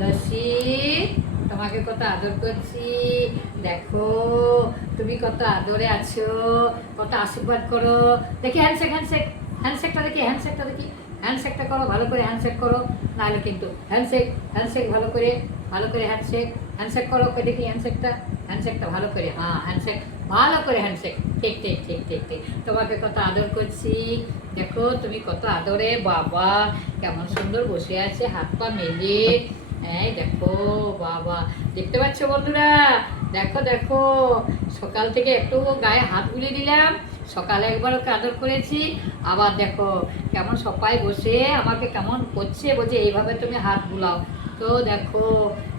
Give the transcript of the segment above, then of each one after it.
লস্যি, তোমাকে কত আদর করছি। দেখো তুমি কত আদরে আছো, কত আশীর্বাদ করো। দেখি হ্যান্ডশেক, হ্যান্ডশেক, হ্যান্ডশেকটা দেখি, হ্যান্ডশেকটা দেখি, হ্যান্ডশেকটা করো ভালো করে, হ্যান্ডশেক করো, নাহলে কিন্তু হ্যান্ডশেক, হ্যান্ডশেক ভালো করে, ভালো করে হ্যান্ডশেক, হ্যান্ডশেক করো দেখি হ্যান্ডশেকটা, হ্যান্ডশেকটা ভালো করে, হ্যাঁ হ্যান্ডশেক ভালো করে, হ্যান্ডশেক, ঠিক ঠিক ঠিক ঠিক ঠিক। তোমাকে কত আদর করছি। দেখো তুমি কত আদরে, বাবা কেমন সুন্দর বসে আছে হাত পা মেলে। এই দেখো বাবা, দেখতে পাচ্ছ বন্ধুরা, দেখো দেখো সকাল থেকে একটু গায়ে হাত বুলিয়ে দিলাম, সকালে একবার ওকে আদর করেছি, আবার দেখো কেমন সবাই বসে আমাকে কেমন করছে, বলছে এইভাবে তুমি হাত বুলাও। তো দেখো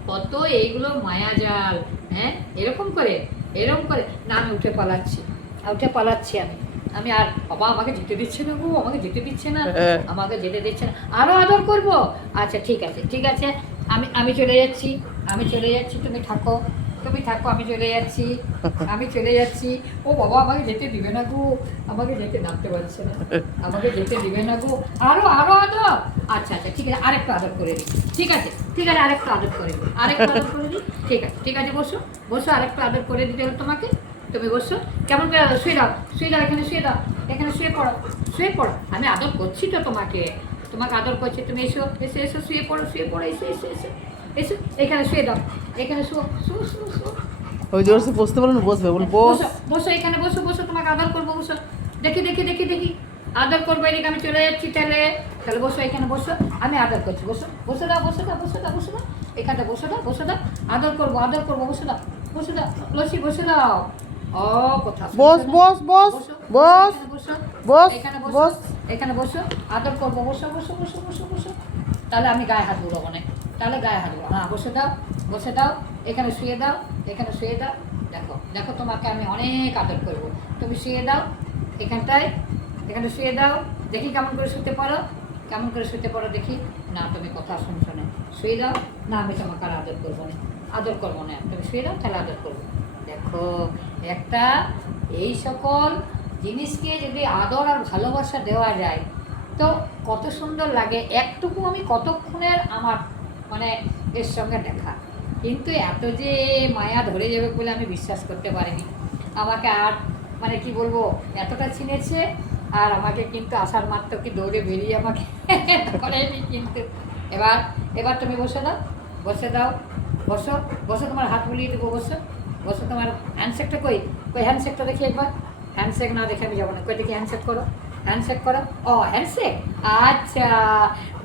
কত এইগুলো মায়া জাল, হ্যাঁ এরকম করে, এরকম করে না, আমি উঠে পালাচ্ছি, উঠে পালাচ্ছি আমি, আমি আর বাবা আমাকে যেতে দিচ্ছে না গো, আমাকে যেতে দিচ্ছে না, আমাকে যেতে দিচ্ছে না, আরো আদর করব। আচ্ছা ঠিক আছে ঠিক আছে, আমি আমি চলে যাচ্ছি, আমি চলে যাচ্ছি, তুমি থাকো, তুমি থাকো, আমি চলে যাচ্ছি, আমি চলে যাচ্ছি। ও বাবা আমাকে যেতে দিবে না গো, আমাকে যেতে নামতে পারছে না, আমাকে যেতে দিবে না গো, আরো আরো আদর। আচ্ছা আচ্ছা ঠিক আছে, আরেকটু আদর করে দিই, ঠিক আছে ঠিক আছে, আরেকটু আদর করে দিই, আরেকটু আদর করে দিই, ঠিক আছে ঠিক আছে, বসো বসো, আরেকটু আদর করে দিতে হলো তোমাকে, তুমি বসো, কেমন করে আদর, শুয়ে দাও, শুয়ে দাও, এখানে শুয়ে দাও, এখানে শুয়ে পড়ো, শুয়ে পড়ো, আমি আদর করছি তো তোমাকে, তোমাকে আদর করছি, তুমি এসো এসো এসো, শুয়ে পড়ো, শুয়ে পড়ো, এসো এসো এসো এসো, এখানে শুয়ে দাও, এখানে শুও, শুও শুও শুও, ওই জোরসে বসতে বলুন, বসবে বলুন বস। বসো বসো, এখানে বসো বসো, তোমাকে আদর করবো, বসো, দেখি দেখি দেখি দেখি, আদর করবো, এদিকে আমি চলে যাচ্ছি, তাহলে তাহলে বসো, এখানে বসো, আমি আদর করছি, বসো, বসে দাও বসে দাও বসে দাও বসে দাও, এখানটা বসে দাও বসে দাও, আদর করবো, বসে দাও বসে দাও, লস্যি বসে দাও। ও কথা বস বস বস বস বস এখানে বসো, বস। এখানে বসো, আদর করবো, বসো বসো বসো বসো বসো, তাহলে আমি গায়ে হাত বুলাবো না, তাহলে গায়ে হাত বুলাবো, হ্যাঁ বসে দাও বসে দাও, এখানে শুয়ে দাও, এখানে শুয়ে দাও, দেখো দেখো তোমাকে আমি অনেক আদর করবো, তুমি শুয়ে দাও এখানটায়, এখানে শুয়ে দাও, দেখি কেমন করে শুতে পারো, কেমন করে শুতে পারো দেখি, না তুমি কথা শুনছো না, শুয়ে দাও, না আমি তোমাকে আর আদর করবো না, আদর করবো না, তুমি শুয়ে দাও তাহলে আদর করবো। দেখো একটা এই সকল জিনিসকে যদি আদর আর ভালোবাসা দেওয়া যায় তো কত সুন্দর লাগে। একটুকু আমি কতক্ষণের আমার মানে এর সঙ্গে দেখা, কিন্তু এত যে মায়া ধরে যাবে বলে আমি বিশ্বাস করতে পারিনি। আমাকে আর মানে কি বলবো, এতটা চিনেছে, আর আমাকে কিন্তু আসার মাত্র কি দৌড়ে বেরিয়ে আমাকে করেনি কিন্তু। এবার এবার তুমি বসে দাও, বসে দাও, বসো বসো, তোমার হাত বুলিয়ে দেবো, বসো বসো, তোমার হ্যান্ডশেকটা কই, কই হ্যান্ডশেকটা দেখি একবার, হ্যান্ডশেক না দেখে আমি যাবো না, কই দেখি হ্যান্ডশেক করো, হ্যান্ডশেক করো, ও হ্যান্ডশেক, আচ্ছা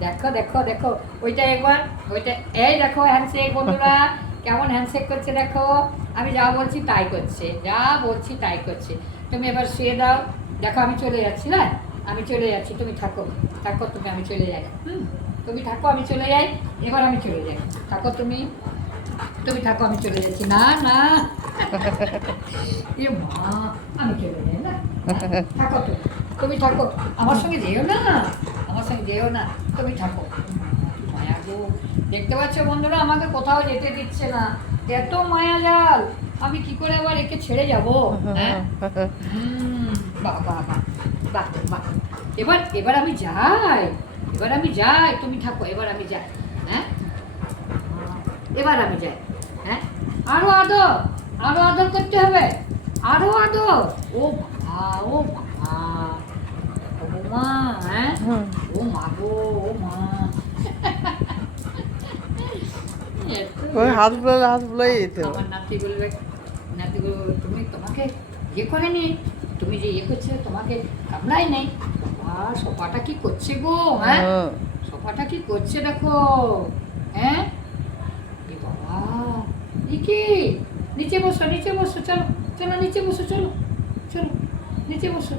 দেখো দেখো দেখো, ওইটা একবার, ওইটা, এই দেখো হ্যান্ডশেক বন্ধুরা, কেমন হ্যান্ডশেক করছে দেখো, আমি যা বলছি তাই করছে, যা বলছি তাই করছে। তুমি এবার শুয়ে দাও, দেখো আমি চলে যাচ্ছি, না আমি চলে যাচ্ছি, তুমি থাকো থাকো, তুমি আমি চলে যাই, তুমি থাকো আমি চলে যাই, এবার আমি চলে যাই, থাকো তুমি, তুমি থাকো আমি চলে যাচ্ছি, না না এ মা, আমি চলে যাই না, থাকো তুমি, তুমি থাকো, আমার সঙ্গে যেও না, আমার সঙ্গে যেও না, তুমি থাকো। মায়া গো, দেখতে পাচ্ছ বন্ধুরা, আমাকে কোথাও যেতে দিচ্ছে না, এত মায়া জাল, আমি কি করে আবার একে ছেড়ে যাবো, হ্যাঁ বাহ বাহ বাহ বাহ বাহ, এবার এবার আমি যাই, এবার আমি যাই, তুমি থাকো, এবার আমি যাই, হ্যাঁ এবার আমি যাই, হ্যাঁ আরো আদর, আরো আদর করতে হবে, আরো আদর, ও বাবা ও বাবা, ও মা, হ্যাঁ ও মা গো, ও মা ওই হাত বুলালে হাত বুলাই যেতে হবে। আমার নাতি বলবে, নাতি বলবে তুমি, তোমাকে ইয়ে করেনি, তুমি যে ইয়ে করছে তোমাকে কামড়াই নেই, আর সোফাটা কি করছে গো, হ্যাঁ সোফাটা কি করছে দেখো, হ্যাঁ এ বাবা, কি নিচে বসো, নিচে বসো, চলো চলো নিচে বসো, চলো চলো নিচে বসো,